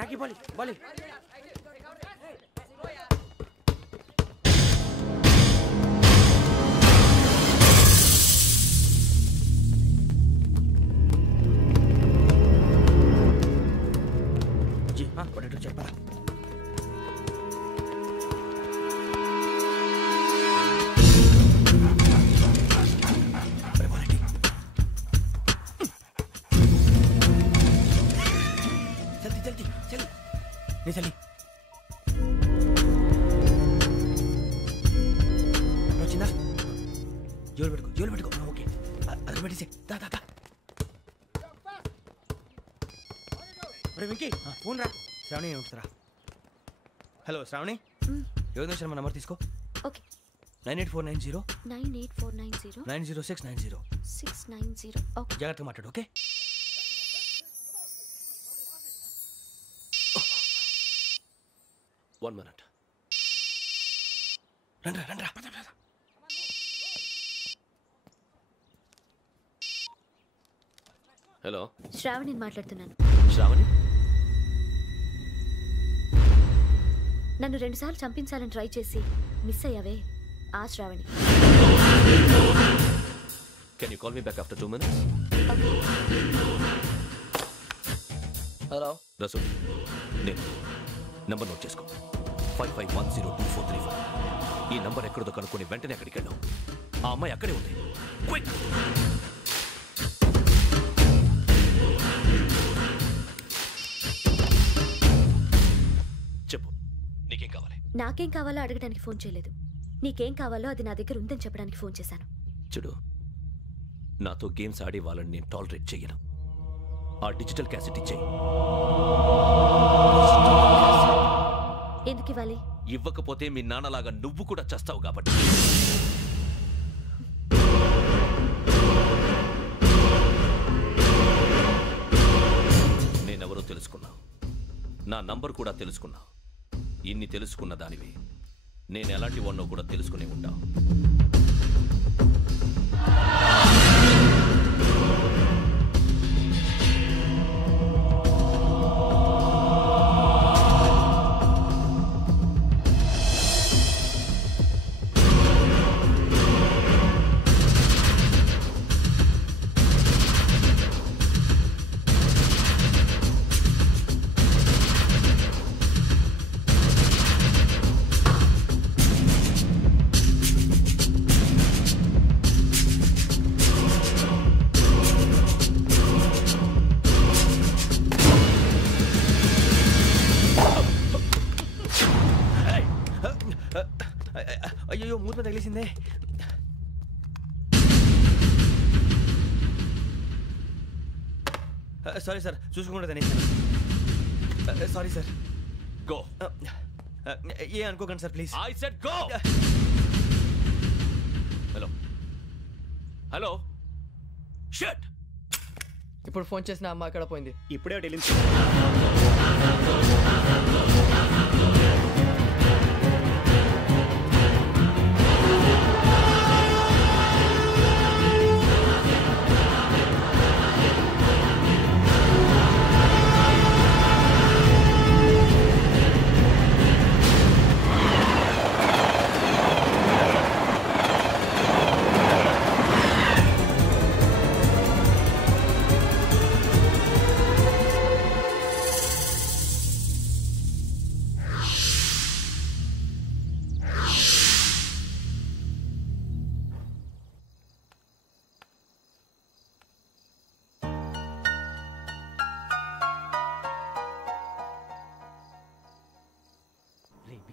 నాకు Bali Bali potato చెప్పరా चली चिंदा जोर पेटको ओके अगर बैठी से दा दा दा अरे विंकी फोन रा श्रावणी उठरा हेलो श्रावणी योगेंद्र शर्मा नंबर తీసుకో ओके 98490 98490 90690 690 ओके జాగ్రత్తగా మాట్లాడు okay One minute. Randra. Hello. Shravani మాట్లాడుతున్నాను. శ్రావణి? నన్ను 2 సార్లు చంపించాలని ట్రై చేసి మిస్ అయ్యావే ఆ Shravani. Can you call me back after 2 minutes? Okay. Hello. Rasul. నేను నంబర్ నోట్ చేసుకో 55102435 ఈ నంబర్ ఎక్కడో కనుక్కొని వెంటనే అక్కడికి వెళ్ళాం ఆ అమ్మాయి అక్కడే ఉంది క్విక్ చెప్పు నీకేం కావాలి నాకేం కావాలో అడగడానికి ఫోన్ చేయలేదు నీకేం కావాలో అది నా దగ్గర ఉందని చెప్పడానికి ఫోన్ చేశాను చూడు నాతో గేమ్స్ ఆడే వాళ్ళని నేను టాలరేట్ చెయ్యను ఆ డిజిటల్ క్యాసెట్ ఇచ్చేయి ఎందుకు ఇవ్వాలి ఇవ్వకపోతే మీ నాన్నలాగా నువ్వు కూడా చస్తావు కాబట్టి నేనెవరో తెలుసుకున్నావు నా నంబర్ కూడా తెలుసుకున్నావు ఇన్ని తెలుసుకున్న దానివి నేను ఎలాంటి వాడినో కూడా తెలుసుకునే ఉంటావు అయ్యో మూత తగిలేసిందే సారీ సార్ చూసుకోకుండా తినేసాను సారీ సార్ గో ఏ అనుకోకండి sir please I said go hello hello shut ఇప్పుడు ఫోన్ చేసిన అమ్మ అక్కడ పోయింది ఇప్పుడే వెళ్ళింది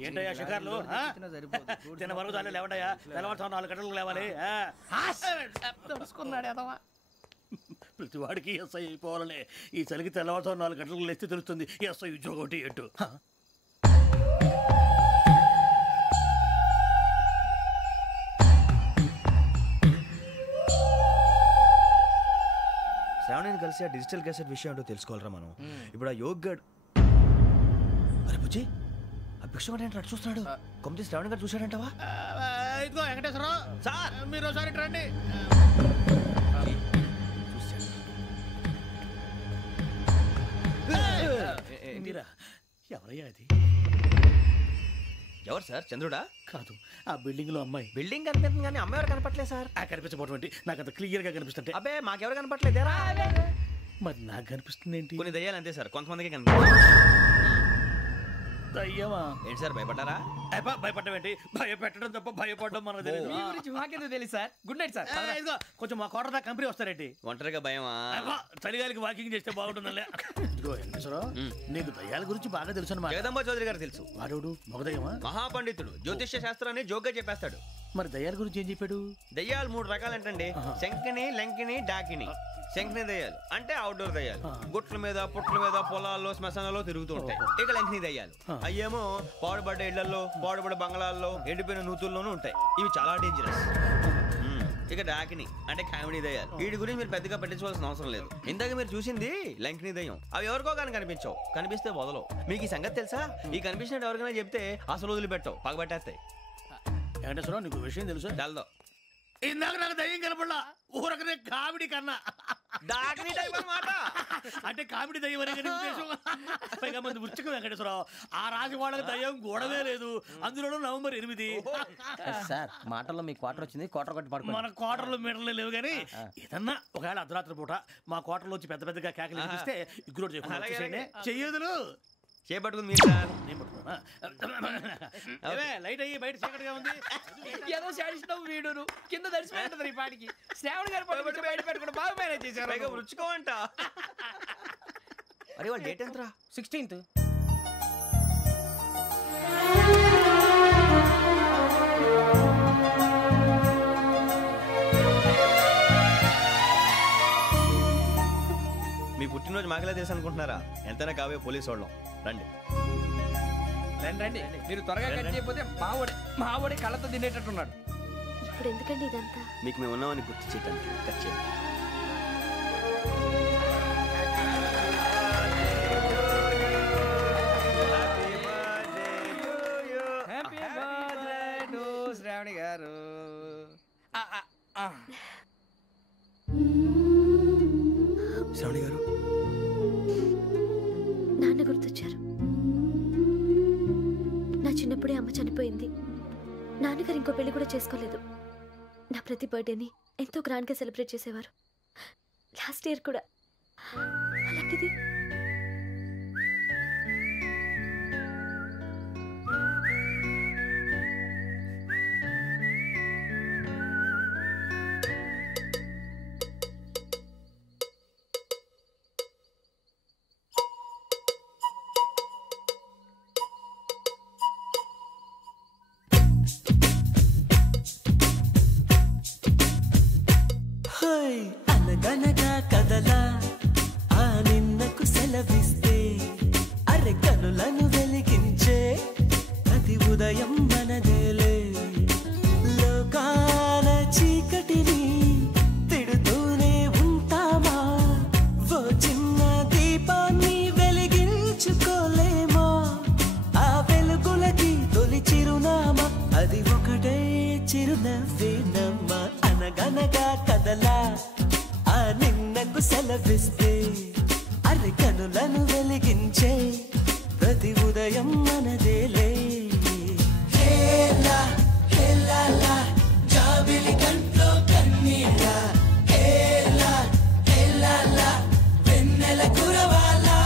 ఏంటయ్యా షికార్లు తిన్న వరకు చాలు లేవండయ్యా తెల్లవారుతో 4 గంటలకు లేవాలి తెలుసుకున్నాడు ఎదవా ప్రతి వాడికి ఎస్ఐ అయిపోవాలనే ఈ చలికి తెల్లవారుతో 4 గంటలకు లేస్తే తెలుస్తుంది ఎస్ఐ ఉద్యోగం ఒకటి ఎటు శ్రావణిని కలిసి ఆ డిజిటల్ క్యాసెట్ విషయం ఏంటో తెలుసుకోవాలరా మనం ఇప్పుడు ఆ యోగ్ గడ్ అరే బుజ్జి ఆ భిక్షం అంటే చూస్తున్నాడు కొమ్మతి శ్రావణి గారు చూశాడంటవా ఇదిగో వెంకటేశ్వరరావు సార్ మీరు ఒకసారి రండి మీరా? ఎవరయ్యా అది? ఎవరు సార్? చంద్రుడా? కాదు, ఆ బిల్డింగ్ లో అమ్మాయి. బిల్డింగ్ కనిపిస్తుంది కానీ అమ్మాయి ఎవరు కనపట్లేదు సార్. కనిపించబోటువంటి నాకు అంత క్లియర్ గా కనిపిస్తుంటే. అబ్బే మాకెవరు కనపట్లేదేరా? మరి నాకు కనిపిస్తుంది ఏంటి? కొన్ని దయ్యాలు అంతే సార్, కొంతమందికి కనిపిస్తుంది. దయ్యమా? ఏంటి సార్ భయపడ్డారా? భయపడడం ఏంటి? భయపెట్టడం తప్ప భయపడడం మనకు తెలియదు. మాకేదో తెలియదు సార్. Good night sir. ఇదిగో కొంచెం మా కోట దాకా కంపెనీ వస్తారేంటి? ఒంటరిగా భయమా? చలిగాలికి వాకింగ్ చేస్తే బాగుంటుందిలే. ఇదిగో వెంకటేశ్వరరావు, నీకు దయ్యాల గురించి బాగా తెలుసు అన్నమాట. జగదంబ చౌదరి గారు తెలుసు. వాడు మగదయ్యమా? మహాపండితుడు, జ్యోతిష్య శాస్త్రాన్ని జోగ్గా చెప్పేస్తాడు. మరి దయ్యాల గురించి ఏం చెప్పాడు? దయ్యాలు 3 రకాలంటండి. శంకిని, లంకిని, డాకిని. శంకిని దయ్యాలు అంటే అవుట్డోర్ దయ్యాలు, గుట్ల మీద పుట్ల మీద పొలాల్లో శ్మశానాల్లో తిరుగుతూ ఉంటాయి. ఇక లంకిని దయ్యాలు అయ్యేమో పాడుబడ్డ ఇళ్లలో, పాడుబడ్డ బంగ్లాల్లో, ఎండిపోయిన నూతుల్లోనూ ఉంటాయి. ఇవి చాలా డేంజరస్. ఇక డాకిని అంటే కామెడీ దయ్యాలు. వీటి గురించి మీరు పెద్దగా పట్టించుకోవాల్సిన అవసరం లేదు. ఇందాక మీరు చూసింది లంకిని దయ్యం. అవి ఎవరికో కానీ కనిపించవు, కనిపిస్తే వదలవు. మీకు ఈ సంగతి తెలుసా? ఈ కనిపించినట్టు ఎవరికైనా చెప్తే అసలు వదిలిపెట్టవు, పగబట్టేస్తాయి. వెంకటేశ్వరరావు, నీకు విషయం తెలుసు? డల్దో ఇందాక నాకు దయ్యం కనపడలా, ఊరకనే కామెడీ కన్నా. డాకిని టైప్ అన్నమాట. అంటే కామెడీ దయ్యం అనే ఉద్దేశం. పైగా మంది ఉచ్చకం వెంకటేశ్వరరావు. ఆ రాజు వాళ్ళకి దయ్యం గోడవే లేదు, అందులోనూ నవంబర్ 8. సార్ మాటల్లో మీ క్వార్టర్ వచ్చింది, క్వార్టర్ కొట్టి పడుకో. మన క్వార్టర్లో మీటర్లు లేవు కానీ ఏదన్నా ఒకవేళ అర్ధరాత్రి పూట మా క్వార్టర్లో వచ్చి పెద్ద పెద్దగా కేకలు వినిపిస్తే ఇగ్గురు చెయ్యదులు చేపట్టుకుంది మీరు సార్. నేను పట్టుకున్నా. లైట్ అయ్యి బయట చీకటిగా ఉంది. ఏదో శాడిస్తావు వీడును కింద దర్శనం ఈ పాటికి. శ్రావణ్ గారు పట్టుబట్టి బయట పెట్టుకుంటే బాగా మేనేజ్ చేశారు. రుచుకోమంట. అరే వాళ్ళ డేట్ ఎంతరా? 16th. మీ పుట్టినరోజు మాకలే తెలుసు అనుకుంటున్నారా? ఎంతైనా కావే పోలీసు వాళ్ళం. రండి రండి. మీరు త్వరగా కట్ చేయకపోతే మావోడే కళ్ళతో తినేటట్టున్నాడు. ఇప్పుడు ఎందుకండి ఇదంతా? మీకు మేము ఉన్నామని గుర్తు చేయడానికి కట్ చేయండి. శ్రావణి గారు శ్రావణి గారు నాన్న గుర్తొచ్చారు. నా చిన్నప్పుడే అమ్మ చనిపోయింది. నాన్నగారు ఇంకో పెళ్లి కూడా చేసుకోలేదు. నా ప్రతి బర్త్డేని ఎంతో గ్రాండ్గా సెలబ్రేట్ చేసేవారు. లాస్ట్ ఇయర్ కూడా. అలాంటిది అనగనగా కదలా ఆ నిన్నకు సెలవిస్తే అరె కనులను వెలిగించే ప్రతి ఉదయం మనదేలే. లోకాల చీకటిని తిడుతూనే ఉంటామా? ఓ చిన్న దీపాన్ని వెలిగించుకోలేమా? ఆ వెలుగులకి తొలి చిరునామా అది ఒకటే చిరునవ్వేనమ్మా. అనగనగా కదలా ఆ నిన్నకు సెలవిస్తే అరె కనులను వెలిగించే ప్రతి ఉదయం మనదేలే. హేలా హేలాలా జాబిలి కంట్లో కన్నీళ్ళ. హేలా హేలాలా వెన్నెల కురవాలా.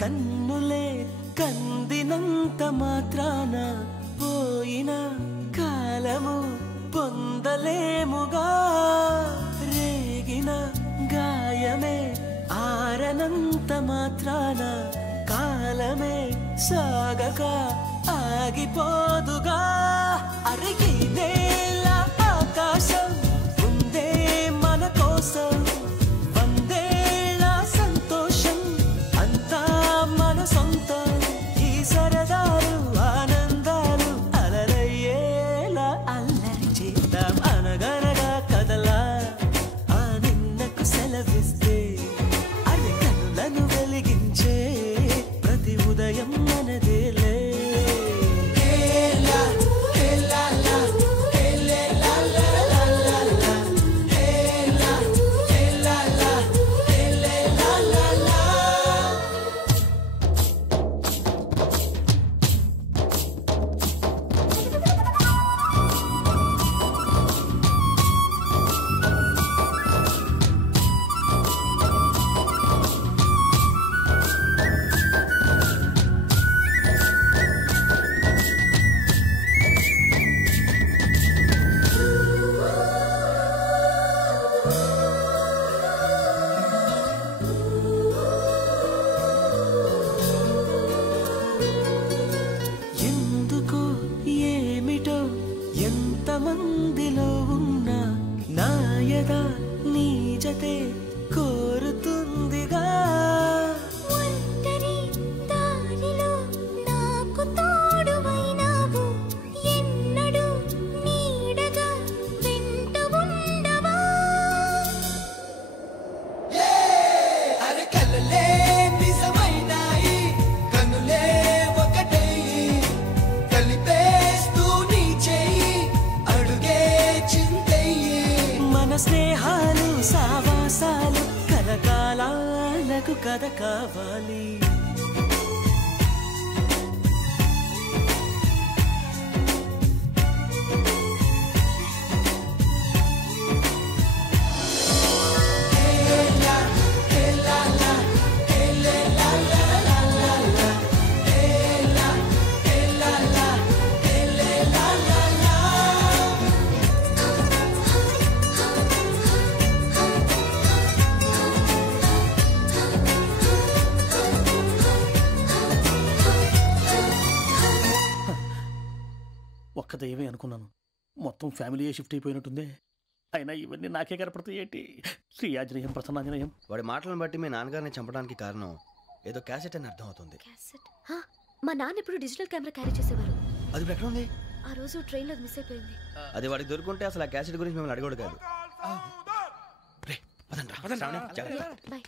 కన్నులే కందినంత మాత్రాన పోయిన కాలము పొందలేముగా. రేగిన గాయమే ఆరనంత మాత్రాన కాలమే సాగక ఆగిపోదుగా. కథ కావాలి. ఒక్క దయ్యమే అనుకున్నాను, మొత్తం ఫ్యామిలీ షిఫ్ట్ అయిపోయినట్టుందే. అయినా ఇవన్నీ నాకే కనపడతాయి ఏంటి? శ్రీ ఆంజనేయం ప్రసన్నాంజనేయం. వాడి మాటలను బట్టి మీ నాన్నగారిని చంపడానికి కారణం ఏదో క్యాసెట్ అని అర్థం అవుతుంది. క్యాసెట్? మా నాన్న ఇప్పుడు డిజిటల్ కెమెరా క్యారీ చేసేవారు. అది ఇప్పుడు ఎక్కడ ఉంది? ఆ రోజు ట్రైన్లో మిస్ అయిపోయింది. అది వాడికి దొరుకుంటే అసలు ఆ క్యాసెట్ గురించి మిమ్మల్ని అడగడు కాదు. రే, పదండ్రా. శ్రావణి, జాగ్రత్త. బాయ్.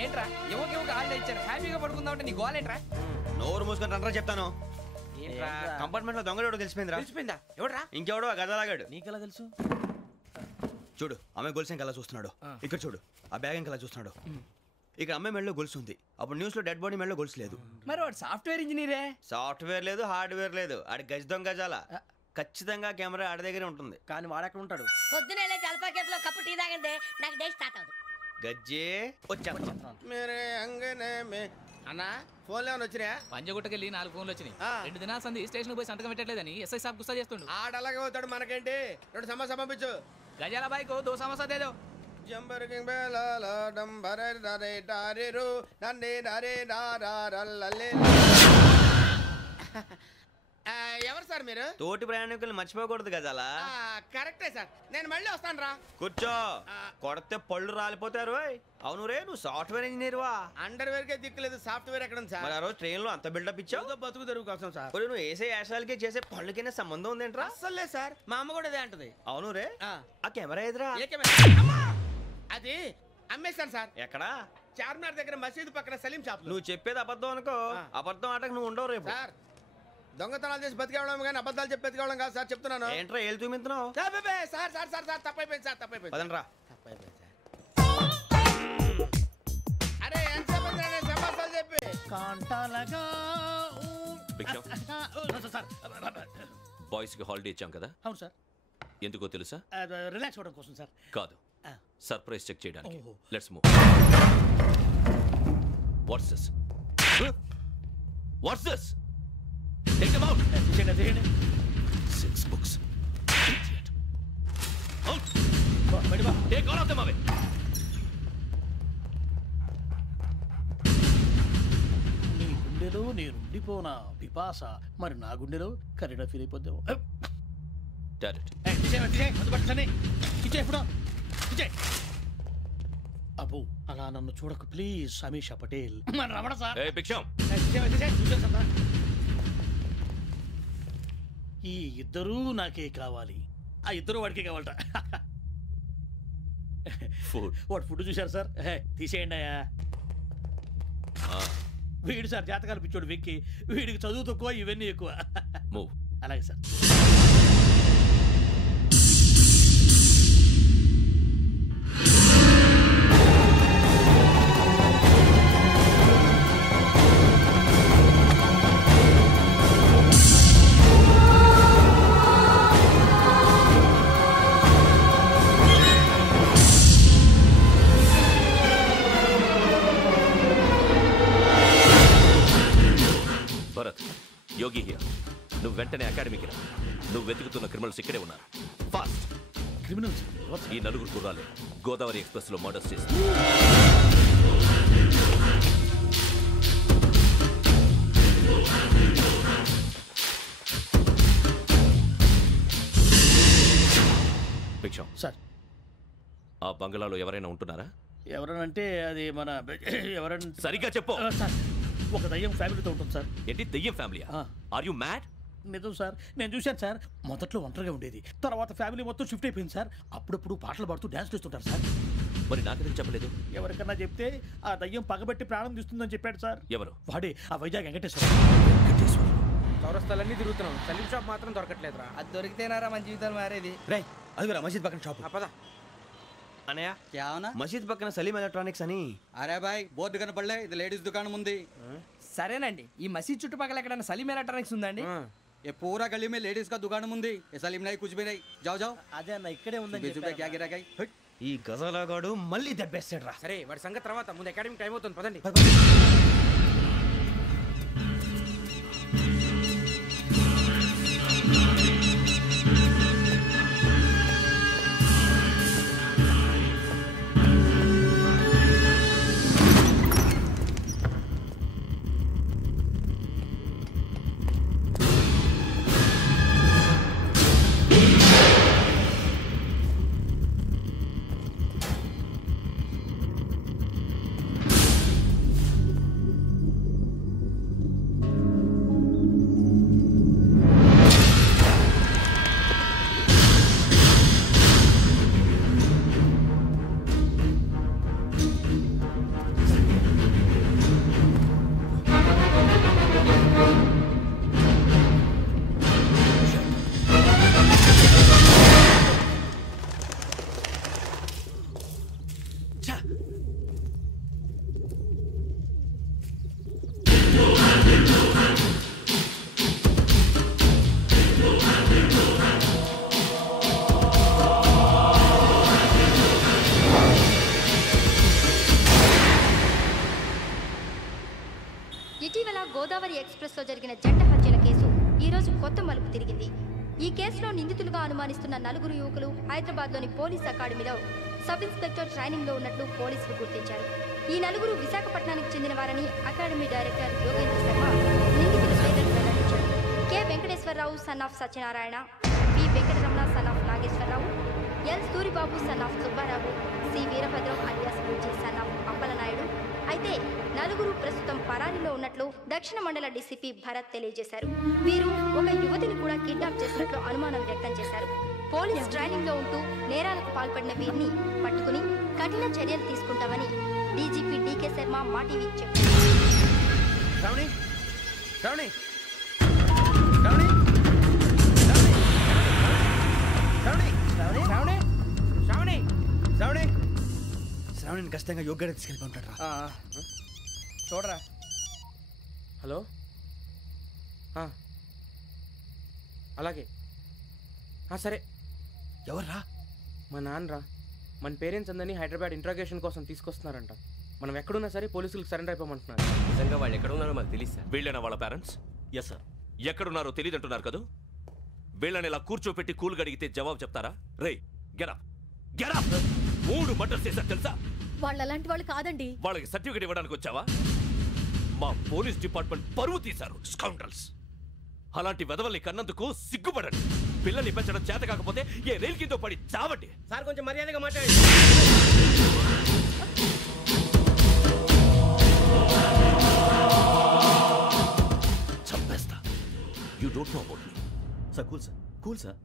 ఏంట్రా ఎవరికి ఆళ్ళు ఇచ్చారు, హ్యాపీగా పడుకుందామంటే నీ గోలేంట్రా? నోరు మూసుకొని రండ్రా చెప్తాను. కంపార్ట్మెంట్ లో దొంగడు తెలిసిపోయిందిరా. తెలిసిపోయిందా? ఎవడ్రా? ఇంకెవడో ఆ గదలాగాడు. నీకెలా తెలుసు? చూడు, ఆమె గొలుసు ఇంకలా చూస్తున్నాడు. ఇక్కడ చూడు, ఆ బ్యాగ్ ఇంకలా చూస్తున్నాడు. ఇక్కడ అమ్మాయి మెడలో గొలుసు ఉంది. అప్పుడు న్యూస్ లో డెడ్ బాడీ మెడలో గొలుసు లేదు. మరి వాడు సాఫ్ట్వేర్ ఇంజనీరే. సాఫ్ట్వేర్ లేదు, హార్డ్వేర్ లేదు. ఆడి గజ దొంగ గజాల. ఖచ్చితంగా కెమెరా ఆడి దగ్గరే ఉంటుంది. కానీ వాడెక్కడ ఉంటాడు? పొద్దునే జలపా కేఫ్లో కప్పు టీ తాగండి, నాకు డే స్టార్ట్ అవుతుంది. గజ్జే వచ్చా. అన్నా ఫోన్లో వచ్చినా? పంజగుట్టకెళ్ళి 4 ఫోన్లు వచ్చినాయి. 2 దినాల సంది స్టేషన్ పోయి సంతకం పెట్టలేదని ఎస్ఐ సాబ్ గుస్తా చేస్తుండు. ఆడలాగే పోతాడు, మనకేంటి? 2 సమస్య పంపించు. గజాల బైక్ 2 సమస్య దేదో. జంబరకింగ్ బేలాల డంబరే డరే డారేరు నన్నే డరే డారారల్లలే. ఎవరు సార్ మీరు? తోటి ప్రయాణికులు మర్చిపోకూడదు గజాల. కరెక్టే సార్, నేను మళ్ళీ వస్తాను రా. కూర్చో, కొడితే పళ్ళు రాలిపోతారు. అవును రే, నువ్వు సాఫ్ట్వేర్ ఇంజనీర్ వా? అండర్వేర్ కే దిక్కులేదు, సాఫ్ట్వేర్ ఎక్కడ ఉంది సార్? మరి ఆ రోజు ట్రైన్ లో అంత బిల్డప్ ఇచ్చావు. బతుకు తెరువు కోసం సార్. నువ్వు వేసే యాశాలకి చేసే పళ్ళకైనా సంబంధం ఉందేంట్రా? అస్సలే సార్, మా అమ్మ కూడా అదే అంటది. అవును రే, ఆ కెమెరా ఎదురా? అది అమ్మేశాను సార్. ఎక్కడా? చార్మినార్ దగ్గర మసీదు పక్కన సలీం షాప్. నువ్వు చెప్పేది అబద్ధం అనుకో. అబద్ధం ఆటకు నువ్వు ఉండవు రేపు. సార్, దొంగతనాలు చేసి బతికేవడం కానీ అబద్ధాలు చెప్పి బతికేవడం కాదు సార్, చెప్తున్నాను. ఏంట్రా ఏళ్ళు చూపించున్నావు? సార్ సార్ సార్ సార్ తప్పైపోయింది సార్, తప్పైపోయింది. పదండ్రా. తప్పైపోయింది సార్. అరే ఎంతసేపు సమాసాలు చెప్పి కాంటాలగా బాయ్స్ కి హాలిడే ఇచ్చాం కదా? అవును సార్. ఎందుకో తెలుసా? రిలాక్స్ అవ్వడం కోసం సార్. కాదు, సర్ప్రైజ్ చెక్ చేయడానికి. ఓహో. Let's move. What's this? What's this? Take them out. 6 books. Idiot. Out. Take all of them away. నీ గుండెలో నేనుండిపోనా పిపాస, మరి నా గుండెలో కరీడా ఫీల్ అయిపోద్దాము. Direct. అబ్బో, అలా నన్ను చూడకు please. Sameesha Patel. Ramana sir. Hey, Biksham. ఈ ఇద్దరూ నాకే కావాలి. ఆ ఇద్దరు వాడికే కావాలట. Food. వాడు ఫుడ్ చూశారు సార్. తీసేయండి అయ్యా. వీడు సార్ జాతకాలు పిచ్చోడు వెక్కి, వీడికి చదువు తక్కువ, ఇవన్నీ ఎక్కువ. Move. అలాగే సార్. Bharat, Yogi here. నువ్వు వెంటనే అకాడమీకి రా. నువ్వు వెతుకుతున్న క్రిమినల్స్ ఇక్కడే ఉన్నారు. ఫాస్ట్. క్రిమినల్స్? ఈ 4 గుర్రాలు గోదావరి ఎక్స్ప్రెస్ లో మర్డర్స్ చేసి భిక్షం సార్. ఆ బంగ్లాలో ఎవరైనా ఉంటున్నారా? ఎవరనంటే అది మన ఎవరంటే సరిగ్గా చెప్పు. సార్, ఒక దయ్యం ఫ్యామిలీతో ఉంటుంది సార్. ఏంటి దయ్యం ఫ్యామిలీ? Are you mad? నిజం సార్, నేను చూశాను సార్. మొదట్లో ఒంటరిగా ఉండేది, తర్వాత ఫ్యామిలీ మొత్తం షిఫ్ట్ అయిపోయింది సార్. అప్పుడప్పుడు పాటలు పాడుతూ డ్యాన్స్ చేస్తుంటారు సార్. మరి నాకెందుకు చెప్పలేదు? ఎవరికన్నా చెప్తే ఆ దయ్యం పగబెట్టి ప్రాణం తీస్తుందని చెప్పాడు సార్. ఎవరు? వాడే ఆ వైజాగ్ వెంకటేశ్వర. చౌరస్తాలన్నీ తిరుగుతున్నాం, సలీం షాప్ మాత్రం దొరకట్లేదురా. అది దొరికితేనారా మన జీవితాలు మారేది. రే అదిగురా మసీద్ పక్కన షాప్. పదా అనయ్య क्या होना? మసీద్ పక్కన సలీం ఎలక్ట్రానిక్స్ అని. అరే బాయ్ బోర్డు కనపడలే, ఇది లేడీస్ దుకాణం ఉంది. సరేనండి, ఈ మసీద్ చుట్టుపక్కల ఎక్కడైనా సలీం ఎలక్ట్రానిక్స్ ఉందండి? ये पूरा गली में लेडीज का दुकान मुंदी, ये सलीम नहीं कुछ भी नहीं. जाओ जाओ. అదే అన్న ఇక్కడే ఉందని बीस रुपए क्या गिरा गई. ఈ గజాలగాడు మళ్ళీ దెబ్బేస్తాడు రా. సరే వాడి సంగతి తర్వాత, ముందు అకాడమిక్ టైం అవుతుంది పదండి. ఇటీవల గోదావరి ఎక్స్ప్రెస్ లో జరిగిన జంట హత్యల కేసు ఈ రోజు కొత్త మలుపు తిరిగింది. ఈ కేసులో నిందితులుగా అనుమానిస్తున్న 4 యువకులు హైదరాబాద్ లోని పోలీస్ అకాడమీలో సబ్ ఇన్స్పెక్టర్ ట్రైనింగ్ లో ఉన్నట్లు పోలీసులు గుర్తించారు. ఈ 4 విశాఖపట్నానికి చెందిన వారని అకాడమీ డైరెక్టర్ యోగేంద్ర శర్మ నిందితుల పేర్లను వెల్లడించారు. K Venkateswara Rao son of Satyanarayana, P Venkataramana son of Nageswara Rao, L Suribabu son of Subba Rao, C Veerabhadram alias Bujji son of Appalanaidu. అయితే 4 ప్రస్తుతం పరారీలో ఉన్నట్లు దక్షిణ మండల డీసీపీ భరత్ తెలియజేశారు. వీరు ఒక యువతిని కూడా కిడ్నాప్ చేసినట్లు అనుమానం వ్యక్తం చేశారు. పోలీస్ ట్రైనింగ్ లో ఉంటూ నేరాలకు పాల్పడిన వీరిని పట్టుకుని కఠిన చర్యలు తీసుకుంటామని డీజీపీ డీకే శర్మ మా టీవీకి చెప్పారు. శ్రావణి శ్రావణి శ్రావణి శ్రావణి శ్రావణి శ్రావణిని ఖచ్చితంగా యోగ్యత తీసుకెళ్ళిపోంటాడు రా. చూడరా. హలో, అలాగే సరే. ఎవర్రా? మా నాన్నరా. మన పేరెంట్స్ అందరినీ హైదరాబాద్ ఇంట్రాగేషన్ కోసం తీసుకొస్తున్నారంట. మనం ఎక్కడున్నా సరే పోలీసులకు సరెండర్ అయిపోమంటున్నారు. నిజంగా వాళ్ళు ఎక్కడ ఉన్నారో మాకు తెలియదు సార్. వీళ్ళేనా వాళ్ళ పేరెంట్స్? Yes sir. ఎక్కడున్నారో తెలియదు అంటున్నారు కదా. వీళ్ళని ఇలా కూర్చోపెట్టి కూల్ గడిగితే జవాబు చెప్తారా? రే గెటప్ గెటప్. 3 మర్డర్స్ చేశారు తెలుసా? వాళ్ళు అలాంటి వాళ్ళు కాదండి. వాళ్ళకి సర్టిఫికేట్ ఇవ్వడానికి వచ్చావా? మా పోలీస్ డిపార్ట్మెంట్ పరువు తీశారు స్కౌండ్రల్స్. అలాంటి వెధవల్ని కన్నందుకు సిగ్గుపడండి. పిల్లల్ని పెంచడం చేత కాకపోతే ఏ రైలు కింద పడి చావండి. సార్ కొంచెం మర్యాదగా మాట్లాడండి. చంపేస్తా. You don't know about me. Sir cool sir, cool sir.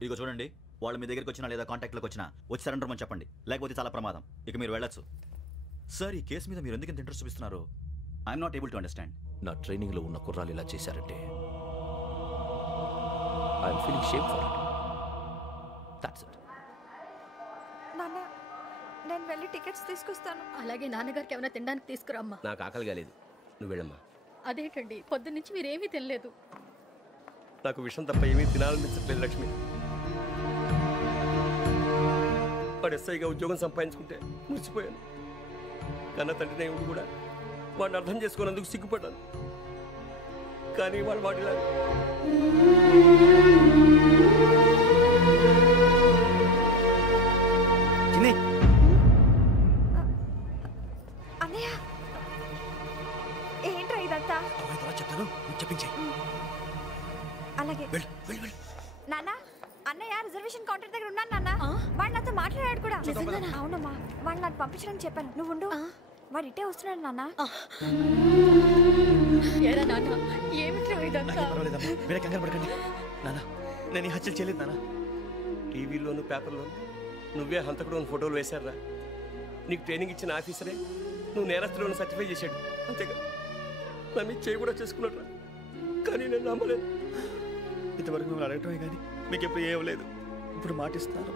ఇదిగో చూడండి, వాళ్ళు మీ దగ్గరికి వచ్చినా లేదా కాంటాక్ట్లోకి వచ్చినా వచ్చి సరెండర్ అని చెప్పండి, లేకపోతే చాలా ప్రమాదం. ఇక మీరు వెళ్ళొచ్చు. సార్ ఈ కేసు మీద మీరు ఎందుకు ఇంత ఇంట్రెస్ట్ చూపిస్తున్నారు? I'm not able to understand. నా ట్రైనింగ్లో ఉన్న కుర్రాలు ఇలా చేశారంటే I'm feeling shame for it. That's it. నాన్న, నేను వెళ్ళి టికెట్స్ తీసుకొస్తాను. అలాగే నాన్నగారికి ఏమైనా తినడానికి తీసుకురామ్మా. నాకు ఆకలి కాలేదు, నువ్వు వెళ్ళమ్మా. అదేంటండి, పొద్దున్నుంచి మీరేమీ తినలేదు. నాకు విషయం తప్ప ఏమీ తినాలనిపించట్లేదు లక్ష్మి. వాడు ఎస్ఐగా ఉద్యోగం సంపాదించుకుంటే మురిసిపోయాను. కన్న తండ్రి నేను కూడా వాడిని అర్థం చేసుకున్నందుకు సిగ్గుపడ్డాను. కానీ వాడిలా అన్నయ్య, ఏంట్రా ఇదంతా? చెప్తాను, చెప్పించే. అలాగే నాన్న, అన్నయ్య రిజర్వేషన్ కౌంటర్ దగ్గర ఉన్నాను నాన్న. వాడు నాతో మాట్లాడాడు కూడా. అవునమ్మా, వాడు నాకు పంపించడానికి చెప్పాను. నువ్వు ఉండు, వాడు ఇటే వస్తున్నాడు నాన్న. ఏరా నాన్న, ఏమిట్రా ఇదంతా? నాకేం పర్వాలేదమ్మా, మీరే కంగారు పడకండి. నాన్న, నేను ఈ హత్యలు చేయలేదు నాన్న. టీవీలోను పేపర్లోను నువ్వే హంతకుడు ఫోటోలు వేశారా? నీకు ట్రైనింగ్ ఇచ్చిన ఆఫీసరే నువ్వు నేరస్తులను సర్టిఫై చేశాడు. అంతేగా నా మీద చేయి కూడా చేసుకున్నాడు. కానీ నేను నమ్మలేదు. ఇంతవరకు మిమ్మల్ని అడగటమే కానీ మీకు ఎప్పుడు ఏమలేదు. ఇప్పుడు మాటిస్తున్నాను,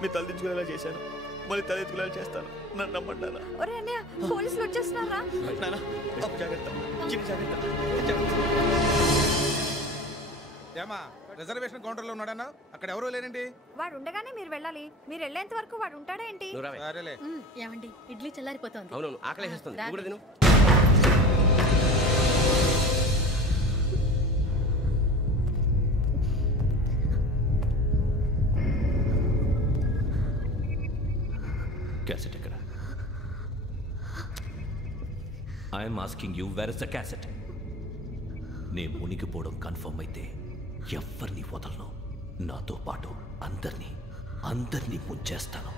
మీ తలదించుకునేలా చేశాను, మళ్ళీ తలెత్తుకునేలా చేస్తాను. నన్ను నమ్మండి నాన్న. పోలీసులు వచ్చేస్తున్నారా? నాన్న జాగ్రత్త, చిన్న జాగ్రత్త. ఏమా రిజర్వేషన్ కౌంటర్ లో ఉన్నాడన్నా? అక్కడ ఎవరూ లేనండి. వాడు ఉండగానే మీరు వెళ్ళాలి. మీరు వెళ్ళేంత వరకు వాడు ఉంటాడా ఏంటి? సరేలే. ఏమండి ఇడ్లీ చల్లారిపోతుంది. అవునవును, ఆకలేస్తుంది. నువ్వు కూడా తిను. క్యాసెట్ ఎక్కడ? I'm asking you, where is the cassette? నే మునిగిపోవడం కన్ఫర్మ్ అయితే ఎవరిని వదలను. నాతో పాటు అందరినీ ముంచేస్తాను.